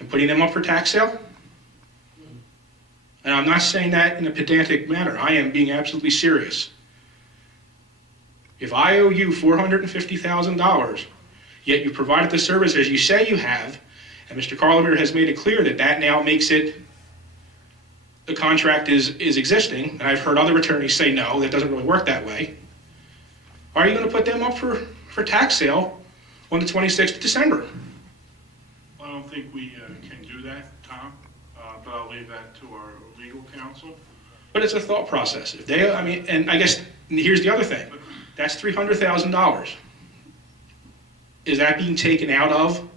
and putting them up for tax sale? And I'm not saying that in a pedantic manner. I am being absolutely serious. If I owe you $450,000, yet you provided the service as you say you have, and Mr. Carliver has made it clear that that now makes it, the contract is existing, and I've heard other attorneys say no, that doesn't really work that way. Are you going to put them up for tax sale on the 26th of December? I don't think we can do that, Tom, but I'll leave that to our legal counsel. But it's a thought process. If they, I mean, and I guess here's the other thing. That's $300,000. Is that being taken out of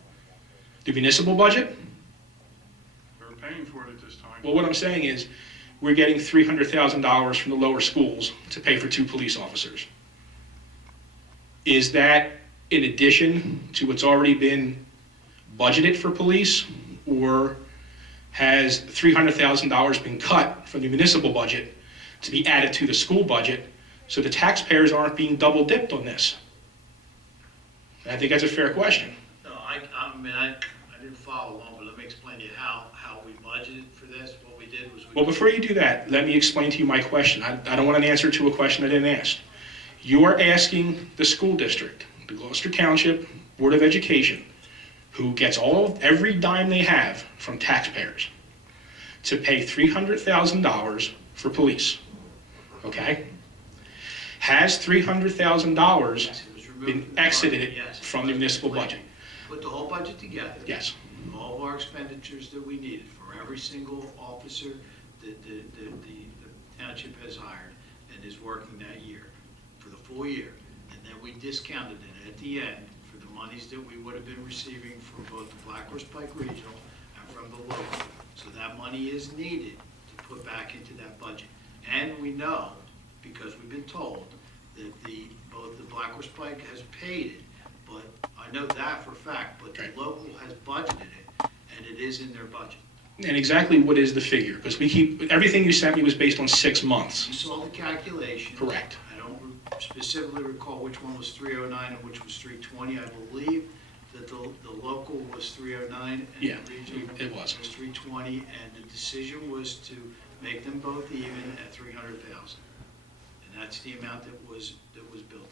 the municipal budget? We're paying for it at this time. Well, what I'm saying is we're getting $300,000 from the lower schools to pay for 2 police officers. Is that in addition to what's already been budgeted for police, or has $300,000 been cut from the municipal budget to be added to the school budget so the taxpayers aren't being double dipped on this? And I think that's a fair question. No, I mean, I didn't follow along, but let me explain to you how we budgeted for this. What we did was Well, before you do that, let me explain to you my question. I don't want an answer to a question I didn't ask. You are asking the school district, the Gloucester Township Board of Education, who gets every dime they have from taxpayers, to pay $300,000 for police, okay? Has $300,000 been exited from the municipal budget? Put the whole budget together. Yes. All of our expenditures that we needed for every single officer that the township has hired and is working that year, for the full year. And then we discounted it at the end for the monies that we would have been receiving from both the Black Horse Pike Regional and from the local. So that money is needed to put back into that budget. And we know, because we've been told, that both the Black Horse Pike has paid it, but I know that for a fact, but the local has budgeted it, and it is in their budget. And exactly what is the figure? Because everything you sent me was based on 6 months. You saw the calculation. Correct. I don't specifically recall which one was 309 and which was 320. I believe that the local was 309 and Yeah, the regional it was 320, and the decision was to make them both even at 300,000, and that's the amount that was built.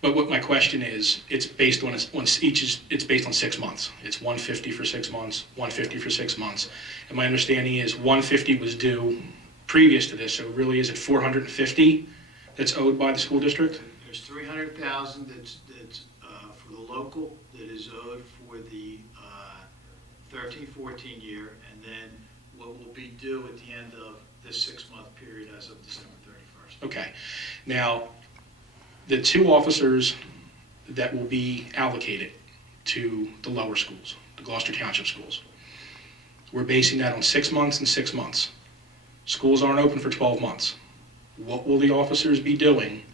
But what my question is, it's based on it's based on 6 months. It's 150 for 6 months, 150 for 6 months. And my understanding is 150 was due previous to this, so really is it 450 that's owed by the school district? There's 300,000 that's for the local that is owed for the 13-14 year, and then what will be due at the end of this 6-month period as of December 31st. Okay. Now, the 2 officers that will be allocated to the lower schools, the Gloucester Township schools, we're basing that on 6 months and 6 months. Schools aren't open for 12 months. What will the officers be doing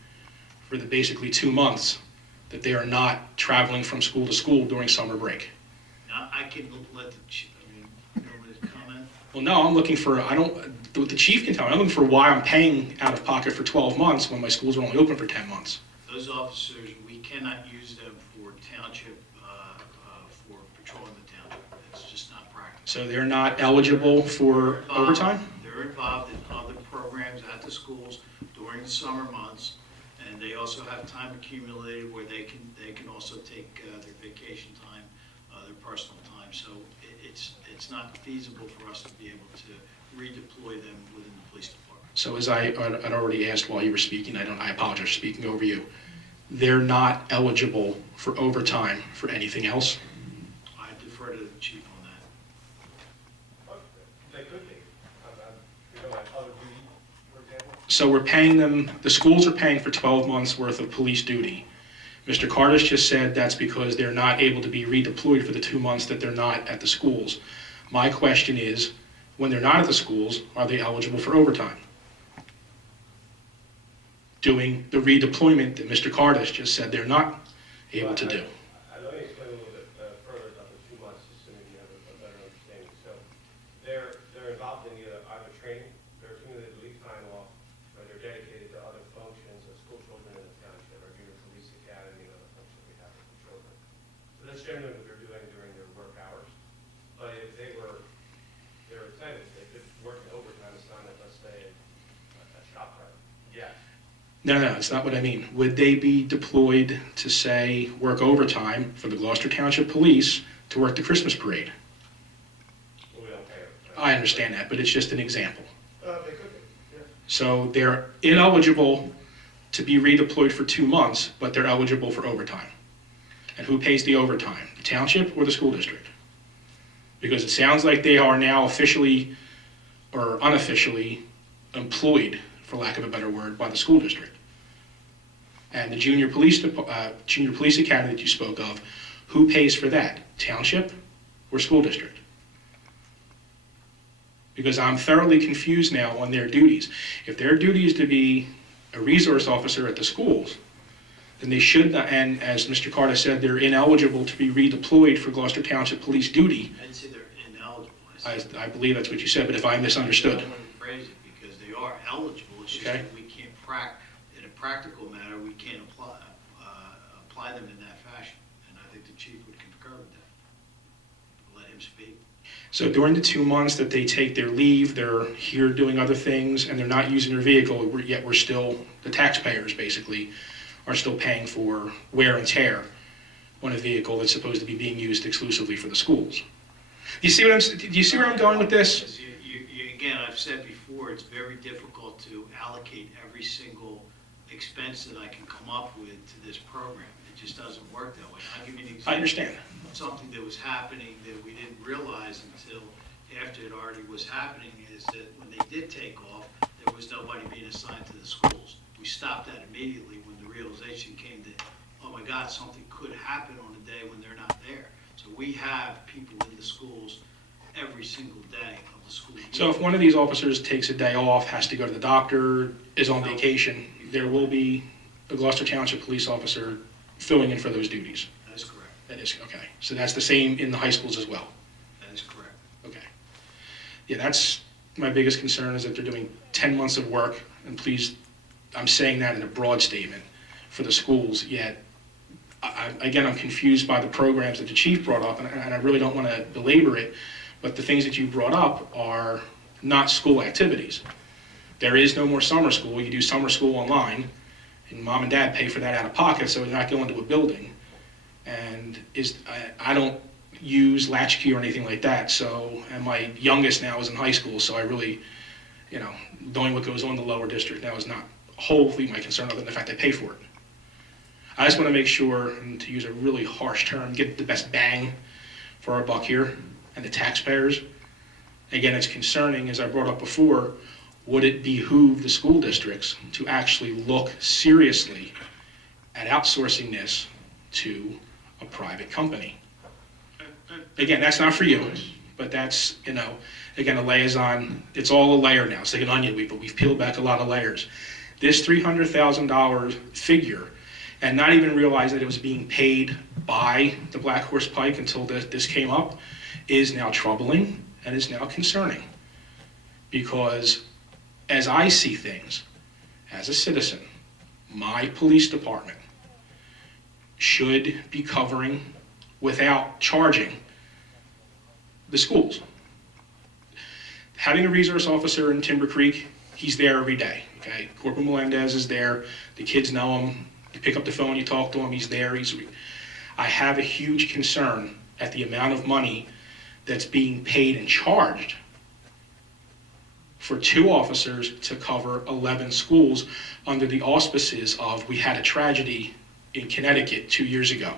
for the basically 2 months that they are not traveling from school to school during summer break? Now, I can let the chief, you want me to comment? Well, no, I'm looking for, what the chief can tell me, I'm looking for why I'm paying out of pocket for 12 months when my schools are only open for 10 months. Those officers, we cannot use them for township, for patrolling the township. It's just not practical. So they're not eligible for overtime? They're involved in other programs at the schools during the summer months, and they also have time accumulated where they can also take their vacation time, their personal time. So it's not feasible for us to be able to redeploy them within the police department. So as I'd already asked while you were speaking, I apologize for speaking over you. They're not eligible for overtime for anything else? I defer to the chief on that. They could be. Like other duty, for example. So we're paying them, the schools are paying for 12 months worth of police duty. Mr. Cardish just said that's because they're not able to be redeployed for the 2 months that they're not at the schools. My question is, when they're not at the schools, are they eligible for overtime? Doing the redeployment that Mr. Cardish just said they're not able to do. Let me explain a little bit further about the 2 months, just so maybe you have a better understanding. So they're involved in either training, they're accumulated leave time off, or they're dedicated to other functions of school children in the township, or junior police academy, and other functions we have with the children. So that's generally what they're doing during their work hours. No, that's not what I mean. Would they be deployed to, say, work overtime for the Gloucester Township Police to work the Christmas parade? We don't pay them. I understand that, but it's just an example. They could be, yeah. So they're ineligible to be redeployed for 2 months, but they're eligible for overtime. And who pays the overtime? The township or the school district? Because it sounds like they are now officially or unofficially employed, for lack of a better word, by the school district. And the junior police academy that you spoke of, who pays for that? Township or school district? Because I'm thoroughly confused now on their duties. If their duty is to be a resource officer at the schools, then they should not, and as Mr. Carter said, they're ineligible to be redeployed for Gloucester Township Police duty. I didn't say they're ineligible. I said I believe that's what you said, but if I misunderstood. I want to phrase it because they are eligible. It's just Okay. that we can't in a practical matter, we can't apply them in that fashion. And I think the chief would concur with that. Let him speak. So during the 2 months that they take their leave, they're here doing other things, and they're not using their vehicle, yet we're still, the taxpayers basically, are still paying for wear and tear on a vehicle that's supposed to be being used exclusively for the schools. Do you see where I'm going with this? Because again, I've said before, it's very difficult to allocate every single expense that I can come up with to this program. It just doesn't work that way. I'll give you an example. I understand. Something that was happening that we didn't realize until after it already was happening is that when they did take off, there was nobody being assigned to the schools. We stopped that immediately when the realization came that, oh my God, something could happen on a day when they're not there. So we have people in the schools every single day of the school year. So if one of these officers takes a day off, has to go to the doctor, is on vacation, there will be a Gloucester Township police officer filling in for those duties. That is correct. That is, okay. So that's the same in the high schools as well? That is correct. Okay. Yeah, that's my biggest concern, is that they're doing 10 months of work, and please, I'm saying that in a broad statement, for the schools, yet, again, I'm confused by the programs that the chief brought up, and I really don't want to belabor it, but the things that you brought up are not school activities. There is no more summer school. You do summer school online, and mom and dad pay for that out of pocket, so you're not going to a building. And I don't use latchkey or anything like that, so, and my youngest now is in high school, so I really, knowing what goes on in the lower district now is not wholly my concern, other than the fact I pay for it. I just want to make sure, and to use a really harsh term, get the best bang for our buck here and the taxpayers. Again, it's concerning, as I brought up before, would it behoove the school districts to actually look seriously at outsourcing this to a private company? Again, that's not for you, but that's, again, a liaison, it's all a layer now. It's like an onion, but we've peeled back a lot of layers. This $300,000 figure, and not even realize that it was being paid by the Black Horse Pike until this came up, is now troubling and is now concerning. Because as I see things, as a citizen, my police department should be covering, without charging, the schools. Having a resource officer in Timber Creek, he's there every day, okay? Corporal Melendez is there, the kids know him, you pick up the phone, you talk to him, he's there. I have a huge concern at the amount of money that's being paid and charged for 2 officers to cover 11 schools under the auspices of, we had a tragedy in Connecticut 2 years ago.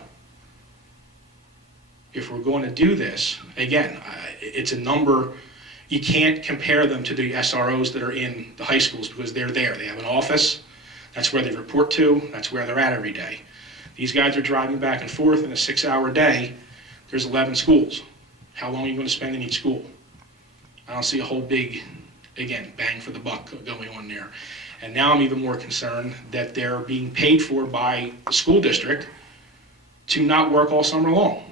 If we're going to do this, again, it's a number, you can't compare them to the SROs that are in the high schools because they're there. They have an office, that's where they report to, that's where they're at every day. These guys are driving back and forth in a 6-hour day. There's 11 schools. How long are you going to spend in each school? I don't see a whole big, again, bang for the buck going on there. And now I'm even more concerned that they're being paid for by the school district to not work all summer long.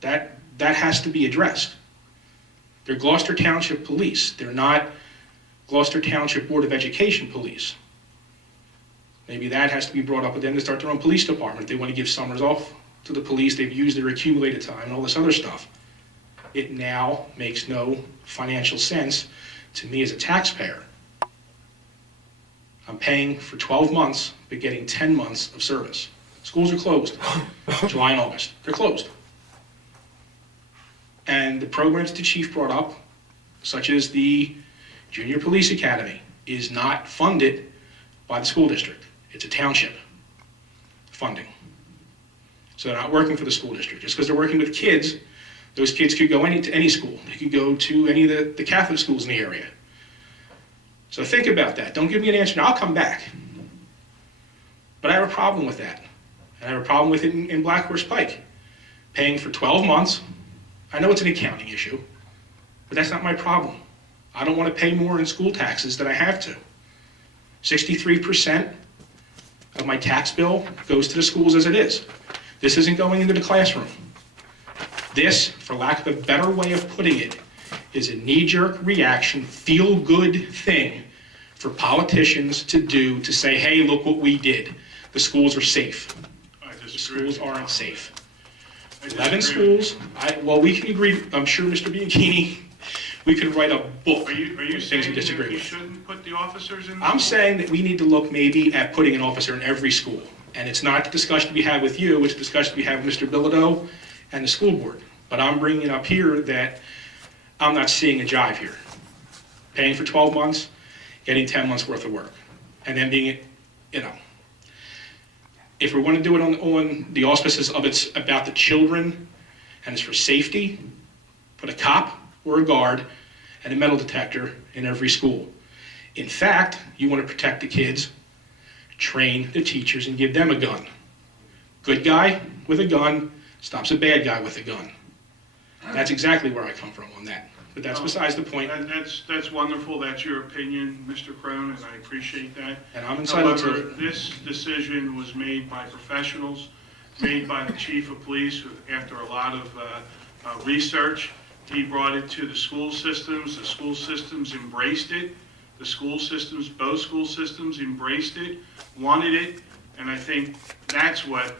That has to be addressed. They're Gloucester Township Police. They're not Gloucester Township Board of Education Police. Maybe that has to be brought up with them to start their own police department. If they want to give summers off to the police, they've used their accumulated time and all this other stuff. It now makes no financial sense to me as a taxpayer. I'm paying for 12 months, but getting 10 months of service. Schools are closed, July and August. They're closed. And the programs the chief brought up, such as the Junior Police Academy, is not funded by the school district. It's a township funding. So they're not working for the school district. Just because they're working with kids, those kids could go to any school. They could go to any of the Catholic schools in the area. So think about that. Don't give me an answer now. I'll come back. But I have a problem with that. And I have a problem with it in Black Horse Pike. Paying for 12 months. I know it's an accounting issue, but that's not my problem. I don't want to pay more in school taxes than I have to. 63% of my tax bill goes to the schools as it is. This isn't going into the classroom. This, for lack of a better way of putting it, is a knee-jerk reaction, feel-good thing for politicians to do, to say, hey, look what we did. The schools are safe. The schools aren't safe. 11 schools, well, we can agree, I'm sure, Mr. Bianchini, we could write a book Are you of things saying we that disagree we with. shouldn't put the officers in? I'm saying that we need to look maybe at putting an officer in every school. And it's not the discussion we had with you, it's the discussion we had with Mr. Bilodeau and the school board. But I'm bringing it up here that I'm not seeing a jive here. Paying for 12 months, getting 10 months worth of work. And then being, if we want to do it on the auspices of it's about the children and it's for safety, put a cop or a guard and a metal detector in every school. In fact, you want to protect the kids, train the teachers and give them a gun. Good guy with a gun stops a bad guy with a gun. That's exactly where I come from on that. But that's besides the point. That's wonderful. That's your opinion, Mr. Crone, and I appreciate that. And I'm entitled However, to. this decision was made by professionals, made by the chief of police after a lot of research. He brought it to the school systems. The school systems embraced it. The school systems, both school systems embraced it, wanted it, and I think that's what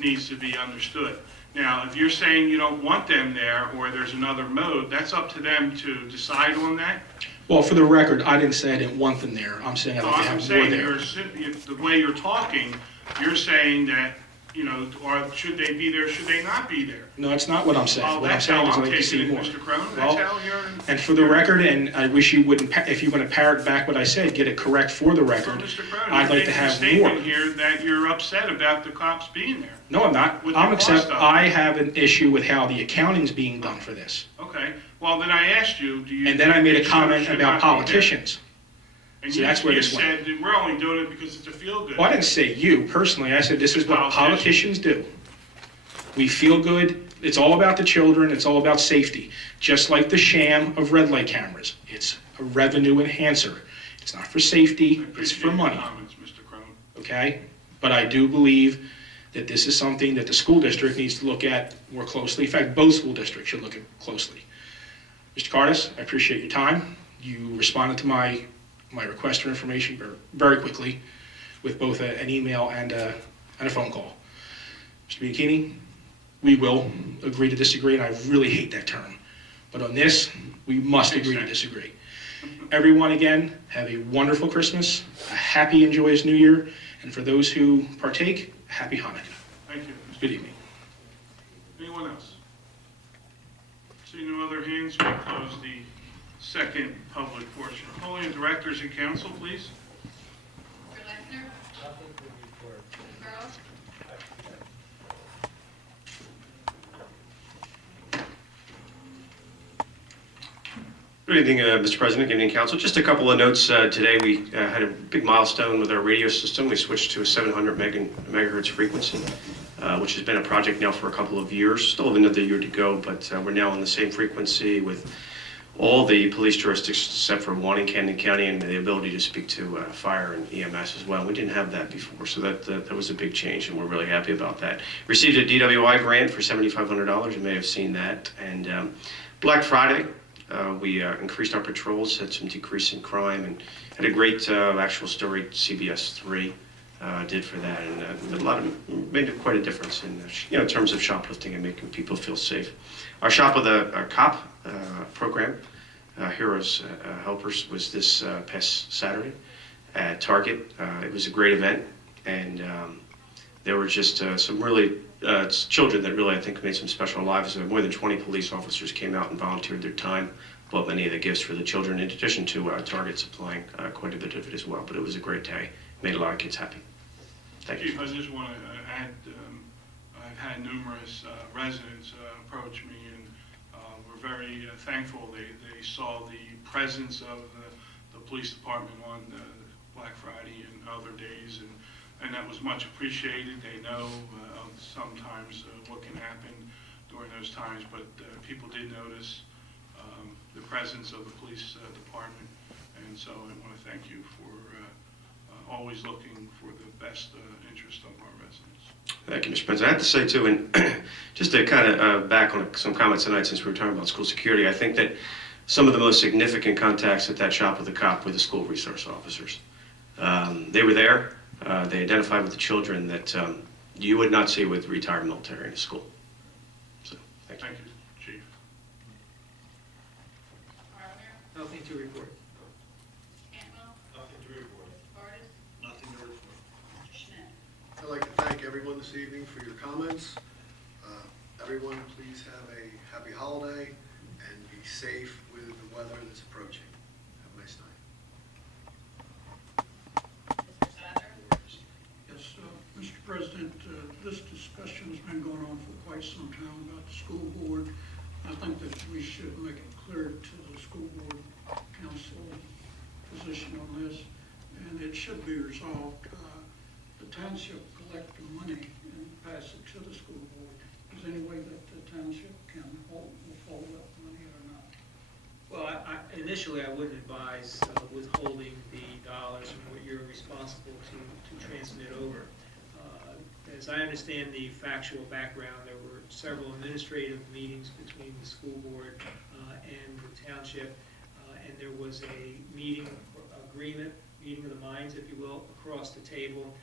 needs to be understood. Now, if you're saying you don't want them there, or there's another mode, that's up to them to decide on that. Well, for the record, I didn't say I didn't want them there. I'm saying I'd No, like to I'm have more saying there. the way you're talking, you're saying that, or should they be there, should they not be there? No, it's not what I'm saying. Oh, What I'm that's how saying is I'd I'm like to see taking it, more. Mr. Crone. Well, That's how you're. And for the record, and I wish you wouldn't, if you want to parrot back what I said, get it correct for the So, record. Mr. Crone, I'd you're like to making a have statement more. here that you're upset about the cops being there. No, I'm not. With I'm the cost upset. of it. I have an issue with how the accounting's being done for this. Okay, well, then I asked you, do you? And then I made a think they should or comment should about not be there? politicians. And See, you that's where this you went. said that we're only doing it because it's a feel-good. Well, I didn't say you personally. I said this is what politicians do. We feel good. It's all about the children. It's all about safety. Just like the sham of red light cameras. It's a revenue enhancer. It's not for safety. I It's for appreciate money. your comments, Mr. Crone. Okay? But I do believe that this is something that the school district needs to look at more closely. In fact, both school districts should look at closely. Mr. Cardis, I appreciate your time. You responded to my request for information very quickly with both an email and a phone call. Mr. Bianchini, we will agree to disagree, and I really hate that term. But on this, we must agree to disagree. Everyone, again, have a wonderful Christmas, a happy and joyous New Year, and for those who partake, a happy Hanukkah. Thank you. Good evening. Anyone else? Seeing no other hands, we close the second public portion. Calling the directors and council, please. Mr. Lechner? Ms. Burrows? Good evening, Mr. President, good evening, Council. Just a couple of notes. Today we had a big milestone with our radio system. We switched to a 700 megahertz frequency, which has been a project now for a couple of years. Still have another year to go, but we're now on the same frequency with all the police jurisdictions except for one in Camden County, and the ability to speak to fire and EMS as well. We didn't have that before, so that was a big change, and we're really happy about that. Received a DWI grant for $7,500. You may have seen that. And Black Friday, we increased our patrols, had some decrease in crime, and had a great actual story CBS 3 did for that, and made quite a difference in terms of shoplifting and making people feel safe. Our Shop with a Cop program, Heroes Helpers, was this past Saturday, at Target. It was a great event, and there were just some really children that really, I think, made some special lives. More than 20 police officers came out and volunteered their time, bought many of the gifts for the children, in addition to Target supplying quite a bit of it as well. But it was a great day. Made a lot of kids happy. Thank you. Chief, I just want to add, I've had numerous residents approach me, and we're very thankful they saw the presence of the police department on Black Friday and other days, and that was much appreciated. They know sometimes what can happen during those times, but people did notice the presence of the police department, and so I want to thank you for always looking for the best interest of our residents. Thank you, Mr. President. I have to say, too, and just to kind of back on some comments tonight, since we were talking about school security, I think that some of the most significant contacts at that shop with the cop were the school resource officers. They were there. They identified with the children that you would not see with retired military in a school. So, thank you. Thank you, Chief. Carpenter, Nothing to report. Cantwell, Nothing to report. Curtis, Nothing to report. Schmidt. I'd like to thank everyone this evening for your comments. Everyone, please have a happy holiday and be safe with the weather that's approaching. Have a nice night. Mr. Sadler, Yes, Mr. President, this discussion has been going on for quite some time about the school board. I think that we should make it clear to the school board council position on this, and it should be resolved. The township collect the money and pass it to the school board. Is there any way that the township can hold up money or not? Well, initially, I wouldn't advise withholding the dollars from what you're responsible to transmit over. As I understand the factual background, there were several administrative meetings between the school board and the township, and there was a meeting of the minds, if you will, across the table,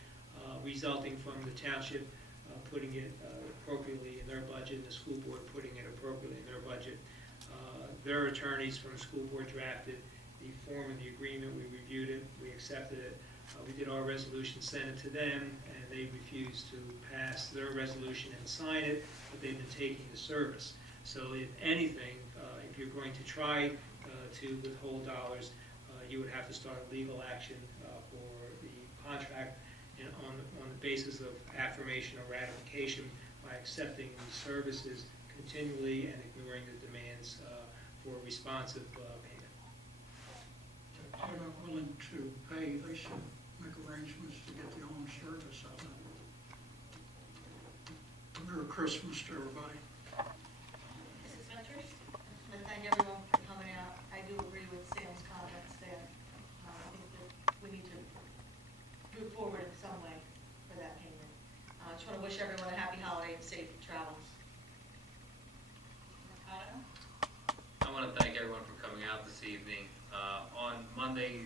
resulting from the township putting it appropriately in their budget, and the school board putting it appropriately in their budget. Their attorneys from the school board drafted the form and the agreement. We reviewed it, we accepted it. We did our resolution, sent it to them, and they refused to pass their resolution and sign it, but they've been taking the service. So if anything, if you're going to try to withhold dollars, you would have to start a legal action for the contract and on the basis of affirmation or ratification by accepting the services continually and ignoring the demands for responsive payment. If they're not willing to pay, they should make arrangements to get their own service, I think. Merry Christmas to everybody. Mrs. Ventures, I thank everyone for coming out. I do agree with Sam's comments there. I think that we need to move forward in some way for that payment. I just want to wish everyone a happy holiday and safe travels. Mercado, I want to thank everyone for coming out this evening. On Monday,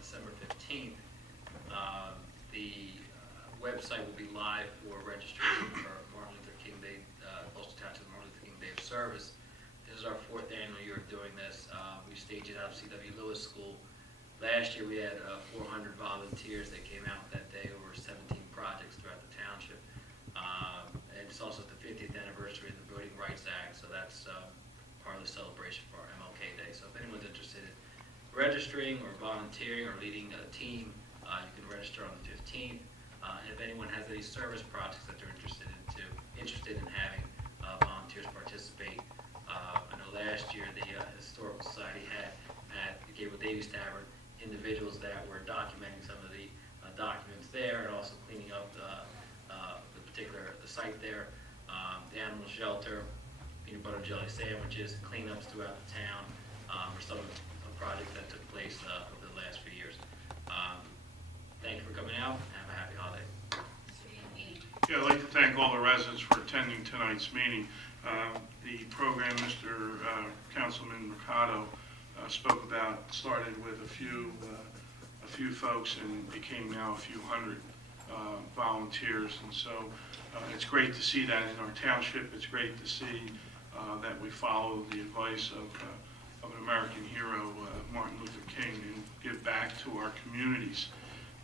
December 15th, the website will be live for registration for Martin Luther King Day, Gloucester Township Martin Luther King Day of Service. This is our 4th annual year of doing this. We staged it out of C.W. Lewis School. Last year, we had 400 volunteers that came out that day, over 17 projects throughout the township. And it's also the 50th anniversary of the Voting Rights Act, so that's part of the celebration for our MLK Day. So if anyone's interested in registering or volunteering or leading a team, you can register on the 15th. And if anyone has any service projects that they're interested in having volunteers participate, I know last year the Historical Society had at the Gable Davies Tavern individuals that were documenting some of the documents there and also cleaning up the site there, the animal shelter, peanut butter and jelly sandwiches, cleanups throughout the town, were some of the projects that took place over the last few years. Thank you for coming out, and have a happy holiday. Mr. Ianini. Yeah, I'd like to thank all the residents for attending tonight's meeting. The program Mr. Councilman Mercado spoke about started with a few folks and became now a few hundred volunteers, and so it's great to see that in our township. It's great to see that we follow the advice of an American hero, Martin Luther King, and give back to our communities.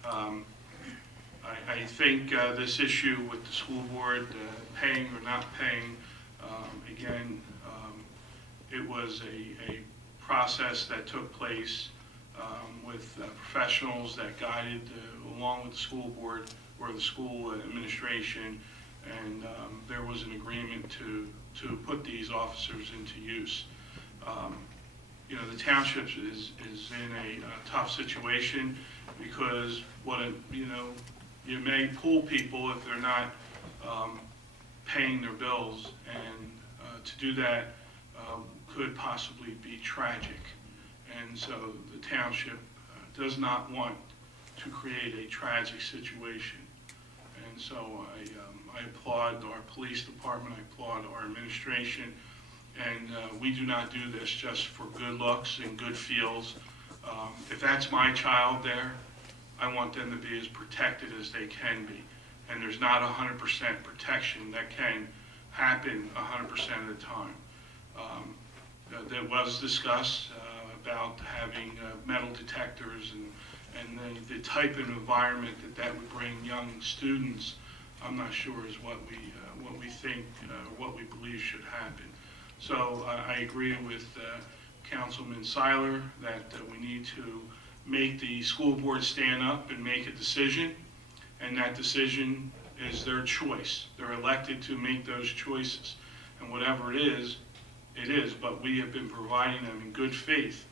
I think this issue with the school board paying or not paying, again, it was a process that took place with professionals that guided along with the school board or the school administration, and there was an agreement to put these officers into use. You know, the township is in a tough situation because you may pull people if they're not paying their bills, and to do that could possibly be tragic. And so the township does not want to create a tragic situation. And so I applaud our police department, I applaud our administration, and we do not do this just for good looks and good feels. If that's my child there, I want them to be as protected as they can be. And there's not 100% protection that can happen 100% of the time. There was discussed about having metal detectors and the type of environment that would bring young students, I'm not sure is what we think, what we believe should happen. So I agree with Councilman Seiler that we need to make the school board stand up and make a decision, and that decision is their choice. They're elected to make those choices, and whatever it is, but we have been providing them in good faith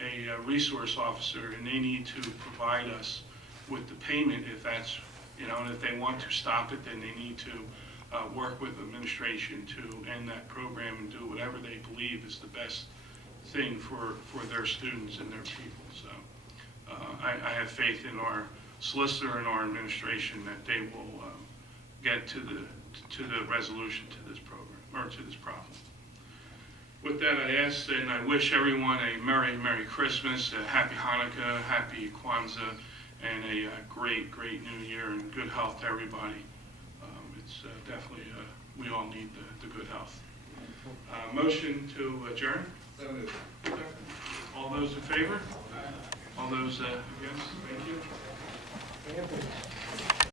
a resource officer, and they need to provide us with the payment if that's, and if they want to stop it, then they need to work with administration to end that program and do whatever they believe is the best thing for their students and their people. So I have faith in our solicitor and our administration that they will get to the resolution to this program, or to this problem. With that, I ask and I wish everyone a Merry Christmas, a Happy Hanukkah, Happy Kwanzaa, and a great New Year, and good health to everybody. It's definitely, we all need the good health. Motion to adjourn? All those in favor? All those against? Thank you.